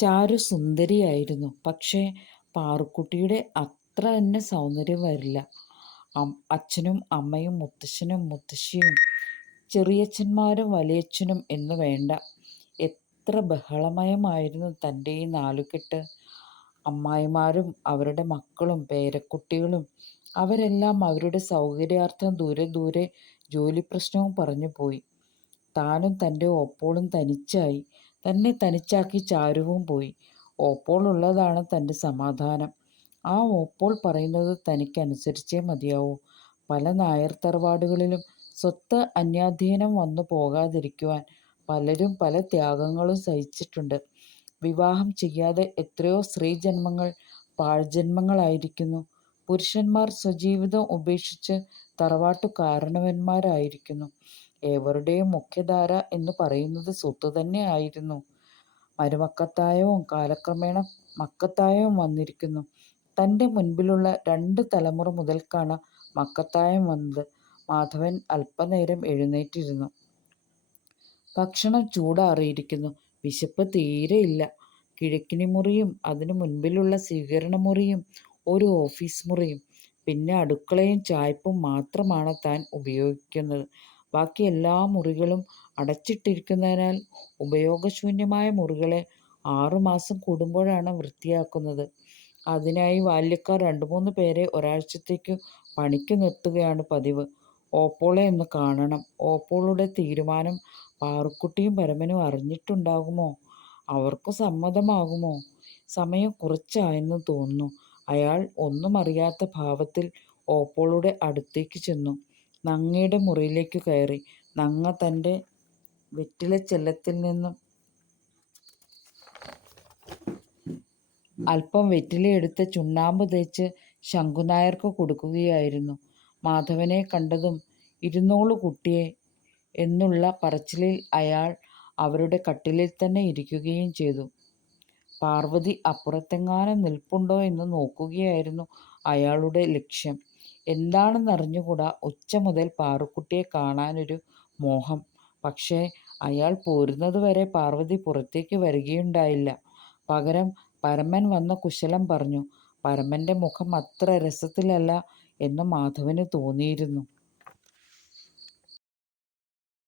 ചാരു സുന്ദരിയായിരുന്നു. പക്ഷേ പാറുക്കുട്ടിയുടെ അത്ര തന്നെ സൗന്ദര്യം വരില്ല. അച്ഛനും അമ്മയും മുത്തശ്ശനും മുത്തശ്ശിയും ചെറിയച്ഛന്മാരും വലിയച്ഛനും എന്നു വേണ്ട, എത്ര ബഹളമയമായിരുന്നു തൻ്റെ ഈ നാലുകെട്ട്. അമ്മായിമാരും അവരുടെ മക്കളും പേരക്കുട്ടികളും അവരെല്ലാം അവരുടെ സൗകര്യാർത്ഥം ദൂരെ ദൂരെ ജോലിപ്രശ്നവും പറഞ്ഞു പോയി. താനും തൻ്റെ ഓപ്പോളും തനിച്ചായി. തന്നെ തനിച്ചാക്കി ചാരുവും പോയി. ഓപ്പോൾ ഉള്ളതാണ് തൻ്റെ സമാധാനം. ആ ഓപ്പോൾ പറയുന്നത് തനിക്കനുസരിച്ചേ മതിയാവൂ. പല നായർ തറവാടുകളിലും സ്വത്ത് അന്യാധീനം വന്നു പോകാതിരിക്കുവാൻ പലരും പല ത്യാഗങ്ങളും സഹിച്ചിട്ടുണ്ട്. വിവാഹം ചെയ്യാതെ എത്രയോ സ്ത്രീജന്മങ്ങൾ പാഴ്ജന്മങ്ങളായിരിക്കുന്നു. പുരുഷന്മാർ സ്വജീവിതം ഉപേക്ഷിച്ച് തറവാട്ടു കാരണവന്മാരായിരിക്കുന്നു. ഏവരുടെയും മുഖ്യധാര എന്ന് പറയുന്നത് സ്വത്ത് തന്നെ ആയിരുന്നു. മരുമക്കത്തായവും കാലക്രമേണ മക്കത്തായവും വന്നിരിക്കുന്നു. തൻ്റെ മുൻപിലുള്ള 2 തലമുറ മുതൽക്കാണ് മക്കത്തായം വന്നത്. മാധവൻ അല്പനേരം എഴുന്നേറ്റിരുന്നു. ഭക്ഷണം ചൂടാറിയിരിക്കുന്നു. വിശപ്പ് തീരെയില്ല. കിഴക്കിനിമുറിയും അതിനു മുൻപിലുള്ള സ്വീകരണമുറിയും ഒരു ഓഫീസ് മുറിയും പിന്നെ അടുക്കളയും ചായ്പും മാത്രമാണ് താൻ ഉപയോഗിക്കുന്നത്. ബാക്കി എല്ലാ മുറികളും അടച്ചിട്ടിരിക്കുന്നതിനാൽ ഉപയോഗശൂന്യമായ മുറികളെ 6 മാസം കൂടുമ്പോഴാണ് വൃത്തിയാക്കുന്നത്. അതിനായി ബാല്യക്കാർ 2-3 പേരെ ഒരാഴ്ചത്തേക്ക് പണിക്ക് നിർത്തുകയാണ് പതിവ്. ഓപ്പോളെ ഒന്ന് കാണണം. ഓപ്പോളുടെ തീരുമാനം പാറുക്കുട്ടിയും പരമനും അറിഞ്ഞിട്ടുണ്ടാകുമോ? അവർക്ക് സമ്മതമാകുമോ? സമയം കുറച്ചായെന്ന് തോന്നുന്നു. അയാൾ ഒന്നും അറിയാത്ത ഭാവത്തിൽ ഓപ്പോളുടെ അടുത്തേക്ക് ചെന്നു. നങ്ങയുടെ മുറിയിലേക്ക് കയറി. നങ്ങ തൻ്റെ വെറ്റിലച്ചെല്ലത്തിൽ നിന്നും അല്പം വെറ്റിലയെടുത്ത് ചുണ്ണാമ്പ് തേച്ച് ശങ്കുനായർക്ക് കൊടുക്കുകയായിരുന്നു. മാധവനെ കണ്ടതും ഇരുന്നോളു കുട്ടിയെ എന്നുള്ള പറച്ചിലിൽ അയാൾ അവരുടെ കട്ടിലിൽ തന്നെ ഇരിക്കുകയും ചെയ്തു. പാർവതി അപ്പുറത്തെങ്ങാനും നിൽപ്പുണ്ടോ എന്ന് നോക്കുകയായിരുന്നു അയാളുടെ ലക്ഷ്യം. എന്താണെന്നറിഞ്ഞുകൂടാ, ഉച്ച മുതൽ പാറുക്കുട്ടിയെ കാണാനൊരു മോഹം. പക്ഷേ അയാൾ പോരുന്നതുവരെ പാർവതി പുറത്തേക്ക് വരികയുണ്ടായില്ല. പകരം പരമൻ വന്ന കുശലം പറഞ്ഞു. പരമൻ്റെ മുഖം അത്ര രസത്തിലല്ല എന്ന് മാധവന് തോന്നിയിരുന്നു.